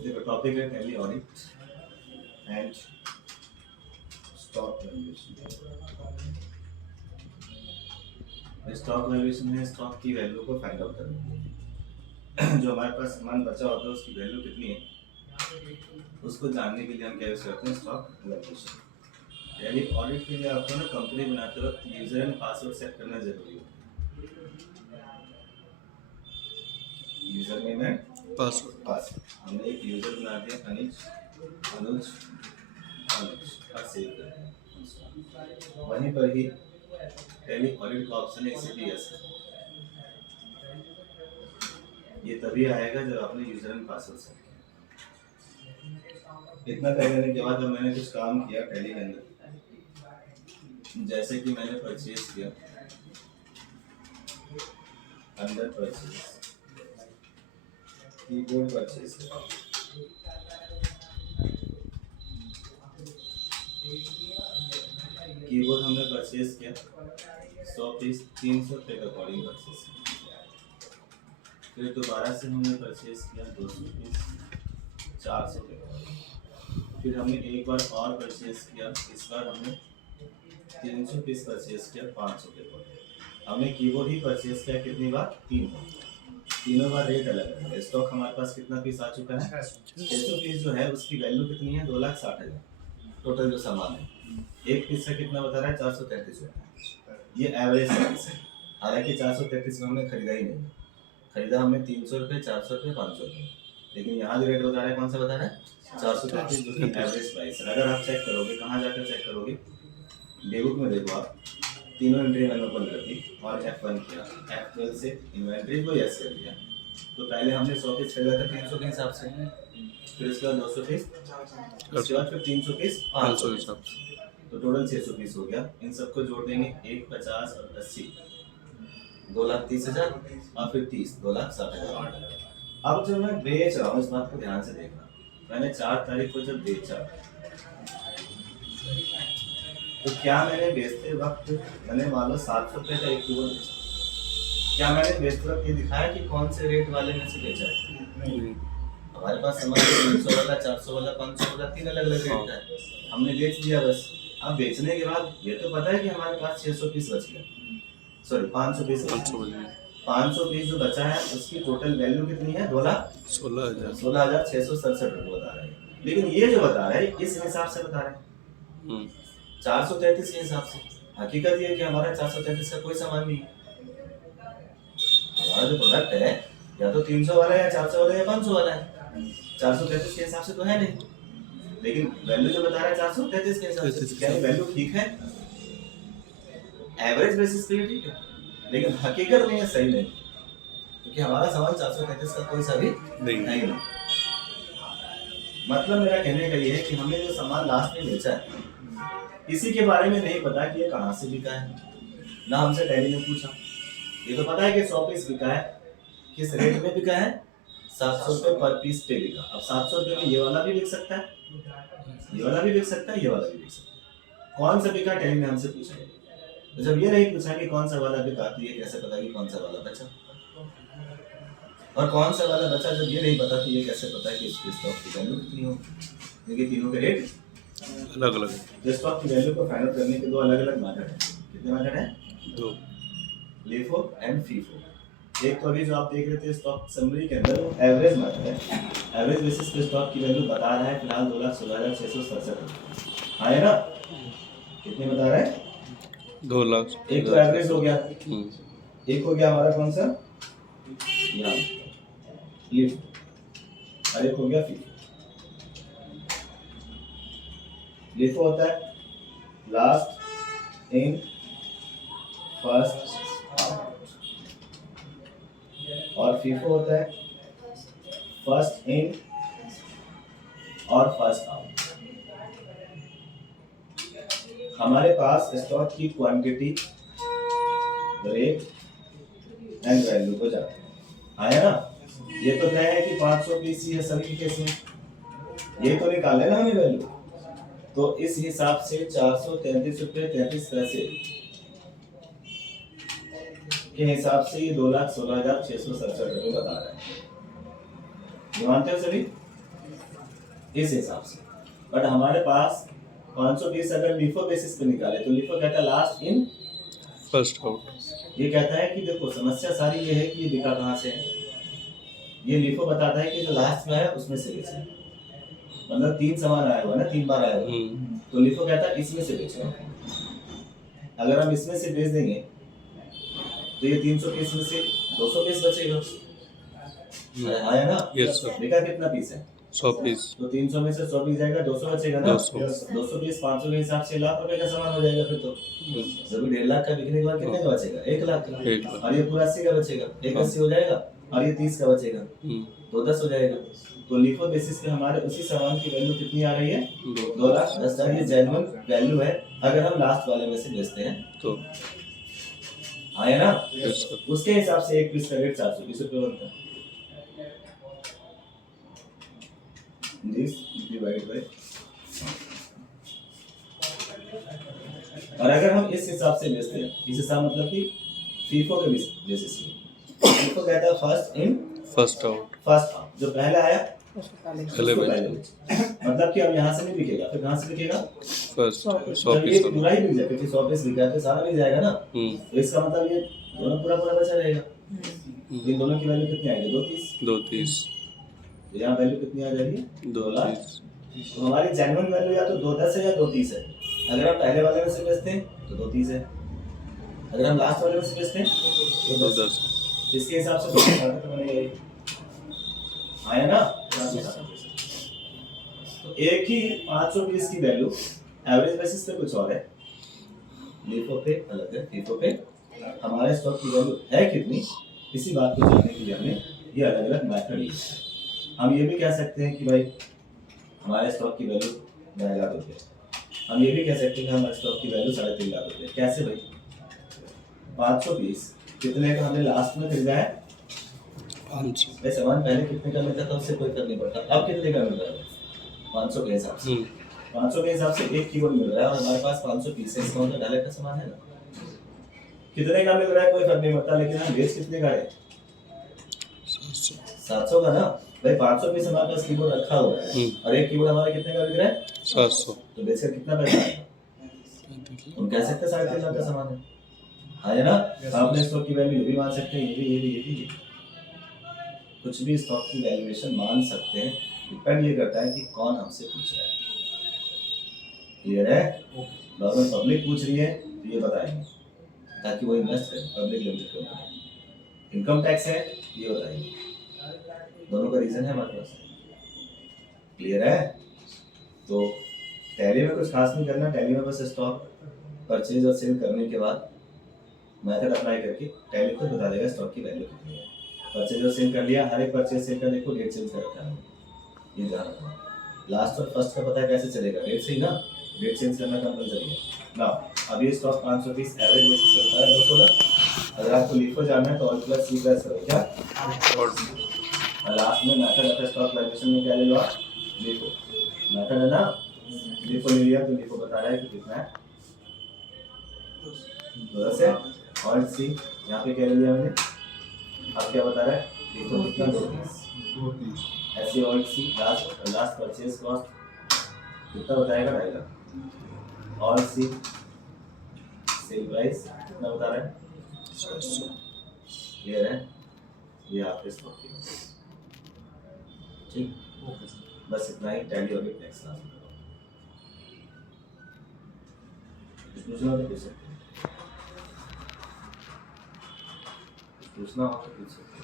देखो टॉपिक है tally audit and stock valuation. Stock valuation में स्टॉक की वैल्यू को फाइंड आउट करना। जो हमारे पास सामान बचा होता है उसकी वैल्यू कितनी है उसको जानने के लिए हम क्या यूज करते हैं, स्टॉक वैल्यूएशन। यानी ऑडिट के लिए आपको ना कंपनी बनाते वक्त यूजर एंड पासवर्ड सेट करना जरूरी है। यूजर नेम है पासवर्ड। हमने एक यूजर बना दिया अनुज और सेव कर दिया। वहीं पर ही टैली ऑडिट का ऑप्शन है, इसे भी ऐसा ये तभी आएगा जब आपने यूजर एंड पासवर्ड सेट किया। इतना कर लेने के बाद जब मैंने कुछ काम किया टैली के अंदर, जैसे कि मैंने परचेज किया, अंडर परचेज कीबोर्ड परचेज किया, कीबोर्ड हमने परचेज किया 100 पीस 300 रुपये के अकॉर्डिंग परचेज किया। फिर दोबारा से हमने परचेज किया 200 पीस 400 रुपये। फिर हमने एक बार और परचेज किया, इस बार हमने 300 पीस परचेज किया 500 रुपये। हमने कीबोर्ड ही परचेज किया कितनी बार, 3 बार। तीनों बार रेट अलग है। स्टॉक हमारे पास कितना पीस आ चुका है, 600 पीस जो है उसकी वैल्यू कितनी है, 2,60,000 टोटल जो सामान है। एक पीस का कितना बता रहा है, 433 रुपये। ये एवरेज प्राइस है। हालांकि 433 में हमने खरीदा ही नहीं, खरीदा हमने 300 रुपये 400 रुपये 500 रुपये, लेकिन यहाँ जो रेट बता रहा है कौन सा बता रहा है, 433, जो कि एवरेज प्राइस है। अगर आप चेक करोगे, कहाँ जाकर चेक करोगे, डेबुक में देखो आप, तीनों एंट्री मैंने ओपन कर दी और F1 किया, F12 से इन्वेंट्री को यस कर दिया। तो पहले हमने 100 पीस खरीदा था 300 के हिसाब से, फिर उसके बाद 200 पीस, उसके बाद फिर 300 पीस 500 के हिसाब से, तो टोटल 600 पीस हो गया। इन सबको जोड़ देंगे, 1, 50 और 80, 2,30,000 और फिर 30, 2,60,000। अब जब मैं बेच रहा हूँ, इस बात को ध्यान से देखना, मैंने 4 तारीख को जब बेचा तो क्या मैंने बेचते वक्त मैंने मान लो 700 रुपये का एक कीबोर्ड बेचा, क्या मैंने बेचते वक्त ये दिखाया कि कौन से रेट वाले में से बेचा है? हमारे पास सामान 300 वाला, 400 वाला, 500 वाला, 3 अलग अलग रेट का है, हमने बेच दिया बस। अब बेचने के बाद ये तो पता है कि हमारे पास 600 पीस बच गया, सॉरी 500 पीस, 500 पीस जो बचा है उसकी टोटल वैल्यू कितनी है, 16,667 रुपये बता रहे हैं। लेकिन ये जो बता रहा है इस हिसाब से बता रहे हैं 433 के हिसाब से। हकीकत ये है कि हमारा 433 का कोई सामान नहीं है। हमारा जो प्रोडक्ट है या तो 300 वाला है या 400 वाला है या 500 वाला है, 433 के हिसाब से तो है नहीं, लेकिन वैल्यू जो बता रहा है 433 के हिसाब से। क्या ये वैल्यू ठीक है? एवरेज बेसिस पे ठीक है, लेकिन हकीकत में ये सही नहीं, क्योंकि हमारा सामान 433 का कोई सा भी नहीं है। मतलब मेरा कहने का ये है कि हमने जो सामान लास्ट में बेचा है किसी के बारे में नहीं पता कि ये कहाँ से बिका है, ना हमसे टैली ने पूछा। ये तो पता है कि 100 पीस बिका है, किस रेट में बिका है, 700 रुपये पर पीस पे बिका। अब 700 रुपये में ये वाला भी बिक सकता है, ये वाला भी बिक सकता है, ये वाला भी बिक सकता है। कौन सा बिका टैली ने हमसे पूछा। तो जब ये नहीं पूछा कि कौन सा वाला बिका तो ये कैसे पता कि कौन सा वाला बचा, और कौन सा वाला बचा जब ये नहीं पता तो ये कैसे पता कि इसकी स्टॉक की वैल्यू कितनी होगी, क्योंकि तीनों के रेट अलग अलग है। स्टॉक की वैल्यू को फाइंड आउट करने के 2 अलग अलग मेथड हैं। कितने मेथड हैं? 2, LIFO एंड FIFO। एक तो अभी जो आप देख रहे थे स्टॉक समरी के अंदर एवरेज मेथड है, एवरेज बेसिस पे स्टॉक की वैल्यू बता रहा है फिलहाल 2,16,667 है ना। कितने बता रहा है? 2 लाख। एक तो एवरेज हो गया, एक हो गया हमारा कौन सा, यहाँ LIFO, और एक हो गया FIFO। LIFO होता है लास्ट इन फर्स्ट आउट, और FIFO होता है फर्स्ट इन और फर्स्ट आउट। हमारे पास स्टॉक की क्वांटिटी, रेट एंड वैल्यू को जाते हैं, आया ना। ये तो तय है कि 500 पीस है सभी केस में, ये तो निकाल लेना हमें वैल्यू। तो इस हिसाब से 433 रुपये 33 पैसे के हिसाब से ये 2,16,667 बता रहा है, ये मानते हो सभी इस हिसाब से। बट हमारे पास 520 अगर लिफो बेसिस पे निकाले तो लिफो कहता है लास्ट इन फर्स्ट आउट। ये कहता है कि देखो समस्या सारी ये है कि ये बिका कहाँ से है, ये लिफो बताता है कि जो लास्ट में है उसमें से बेचे, मतलब 3 सामान आया हुआ ना, 3 बार आया हुआ, तो लिफो कहता है इसमें से बेचो। अगर हम इसमें से बेच देंगे तो ये 300 पीस में से 200 पीस बचेगा, आया ना। Yes sir. बिका कितना पीस है 100 पीस। तो 300 में से 100 पीस जाएगा, 200 बचेगा ना। 200 पीस 500 के हिसाब से लाख रुपए का सामान हो जाएगा। फिर तो जब 1.5 लाख का बिकने के बाद कितने का बचेगा 1 लाख का, 1 लाख। और ये पूरा 80 का बचेगा, 180 हो जाएगा, और ये 30 का बचेगा तो 10 हो जाएगा। तो लिफो बेसिस पे हमारे उसी सामान की वैल्यू कितनी आ रही है 2,10,000। ये जेन्युइन वैल्यू है अगर हम लास्ट वाले में से बेचते हैं तो आया ना। Yes sir. उसके हिसाब से एक पीस का रेट 420 रुपये बनता है। This divided by, और अगर हम इस हिसाब से बेचते हैं, इस हिसाब मतलब कि फीफो के बेसिस पे, फीफो कहता है first in first out. First out, जो पहले आया पहले उसको पहले बेचो। मतलब कि अब यहाँ से नहीं बिकेगा, फिर कहाँ से बिकेगा फर्स्ट 100 जब ये पीस। पूरा ही बिक जाए, क्योंकि 100 पीस बिका है तो सारा बिक जाएगा ना। तो इसका मतलब ये दोनों पूरा पूरा बचा रहेगा। इन दोनों की वैल्यू कितनी आएगी 230। यहाँ वैल्यू कितनी आ जाएगी 2 लाख। तो हमारी जेन्युइन वैल्यू या तो 210 है या 230 है। अगर हम पहले वाले में से बेचते हैं तो 230 है, अगर हम लास्ट वाले में से बेचते हैं तो 210। इसके हिसाब से तो बनेगा ये, आया ना। तो एक ही 520 की वैल्यू एवरेज बेसिस पे कुछ और है, लिफो पे अलग है, लिफो पे हमारे स्टॉक की वैल्यू है कितनी, इसी बात को जानने के लिए हमने ये अलग अलग मेथड यूज किया। हम ये भी कह सकते हैं कि भाई हमारे स्टॉक की वैल्यू 9 लाख रुपये, हम ये भी कह सकते हैं कि हमारे स्टॉक की वैल्यू 3.5 लाख रुपये। कैसे भाई 500 पीस कितने का हमने लास्ट में खरीदा है 500। भाई, सामान पहले कितने का मिलता था उससे कोई फर्क नहीं पड़ता, अब कितने का मिल रहा है 500 के हिसाब से। 500 के हिसाब से एक कीबोर्ड मिल रहा है और हमारे पास 500 पीस है, इसका मतलब $1 का सामान है ना। कितने का मिल रहा है कोई फर्क नहीं पड़ता, लेकिन हम बेच कितने का है 700 का ना भाई। 500 पीस हमारे पास कीबोर्ड रखा हुआ है और एक कीबोर्ड हमारा कितने का बिक रहा है 700। तो बेचकर कितना पैसा आएगा, हम कह सकते हैं 3.5 लाख का सामान है, है ना। आपने स्टॉक की वैल्यू ये भी मान सकते हैं, ये भी कुछ भी स्टॉक की वैल्यूएशन मान सकते हैं। डिपेंड ये करता है कि कौन हमसे पूछ रहा है, क्लियर है। अगर पब्लिक पूछ रही है तो ये बताएंगे ताकि वो इन्वेस्ट करे, public limited company. Income tax है ये बताएंगे, दोनों का रीजन है हमारे पास, क्लियर है। तो टैली में कुछ खास नहीं करना, टैली में बस स्टॉक परचेज और सेल करने के बाद मेथड अप्लाई करके टैली खुद बता देगा स्टॉक की वैल्यू कितनी है। परचेज और सेल कर लिया, हर एक परचेज सेल का देखो डेट सेल कर रखा है, ये ध्यान रखना। लास्ट और फर्स्ट का पता है कैसे चलेगा, डेट से ही ना, डेट चेंज करना कंपलसरी है ना। अब ये स्टॉक 500 पीस एवरेज बेसिस पे होता है 216। अगर आपको लिफो जानना है तो ऑल प्लस सी प्लस करो क्या, और लास्ट में मेथड ऑफ स्टॉक वैल्यूएशन में क्या ले लो आप लिफो, मेथड है ना, लिफो ले लिया तो लिफो बता रहा है कि कितना है 10 है। ऑल्ट सी यहाँ पे क्या ले लिया मैंने, अब क्या बता रहा है लिफो कितना 230। ऐसे alt C last purchase cost कितना बताएगा 2.5 lakh. Alt C sale price कितना बता रहा है 700, क्लियर है। ये आपके स्टॉक की ठीक, बस इतना ही। टैली और नेक्स्ट क्लास में पूछना तो पूछ सकते हैं, पूछना हो तो पूछ सकते हैं।